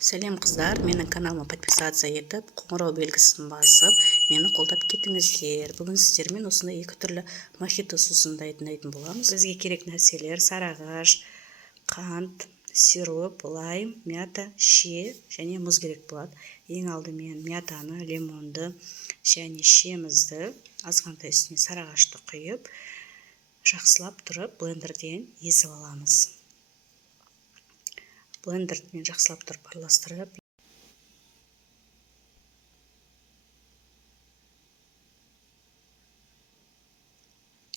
Сәлем қыздар, менің каналыма подписация етіп, қоңырау белгісін басып, мені қолдап кетіңіздер. Бүгін сіздермен осындай екі түрлі мохито сусын дайындайтын боламыз. Бізге керек нәрселер: сарыағаш, қант, сироп, лайм, мята, шие және мұз керек болады. Ең алдымен мятаны, лимонды және шиемізді азғантай үстіне сарыағашты құйып, жақсылап тұрып блендерден езіп аламыз. Блендермен жақсылап тұрып араластырып,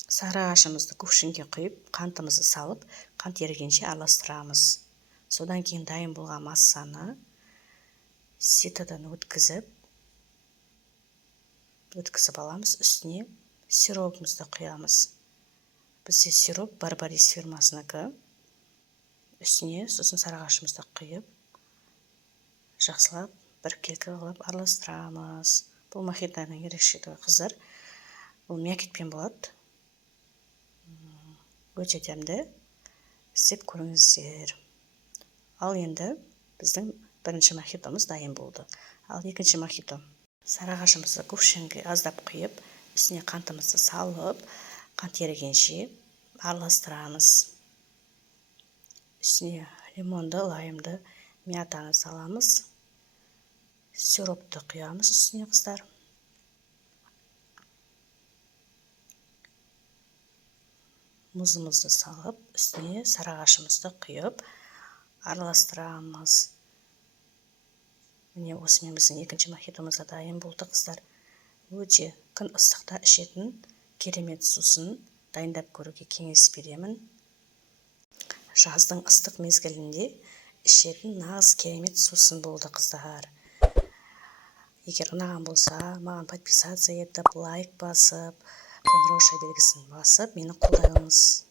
сарыағашымызды кувшинге құйып, қантымызды салып, қант ерігенше араластырамыз. Содан кейін дайын болған массаны ситадан өткізіп аламыз. Үстіне сиропымызды құямыз. Бізде сироп Барбарис фирмасынікі. Үстіне сосын сарыағашымызды құйып, жақсылап бір келкі қылып араластырамыз. Бұл мохитоның ерекшелігі қыздар, бұл мякетпен болады. Өте дәмді, істеп көріңіздер. Ал енді біздің бірінші мохитомыз дайын болды. Ал екінші мохито: сарыағашымызды кувшинге аздап құйып, үстіне қантымызды салып, қант ерігенше араластырамыз. Үстіне лимонды, лаймды, мятаны саламыз. Сиропты құямыз үстіне қыздар. Мұзымызды салып, үстіне сарыағашымызды құйып араластырамыз. Міне осымен біздің екінші мохитомыз дайын болды қыздар. Өте күн ыстықта ішетін керемет сусын дайындап көруге кеңес беремін. Жаздың ыстық мезгілінде ішетін нағыз керемет сусын болды қыздар. Егер ұнаған болса, маған подписация етіп, лайк басып, қоңырау белгісін басып, мені қолдаңыз.